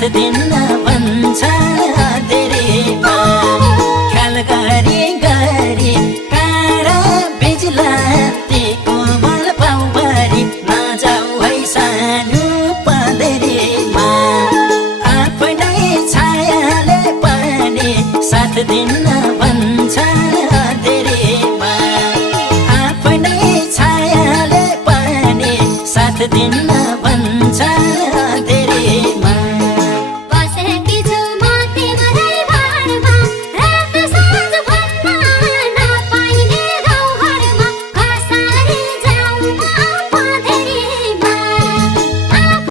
साथ दिन भन्छ धेरैमा ख्याल गरी गरी काँडा बिजुलाती कोमल पाउभरि नजाऊ है सानो पँधेरीमा आफ्नै छायाले पनि साथ दिन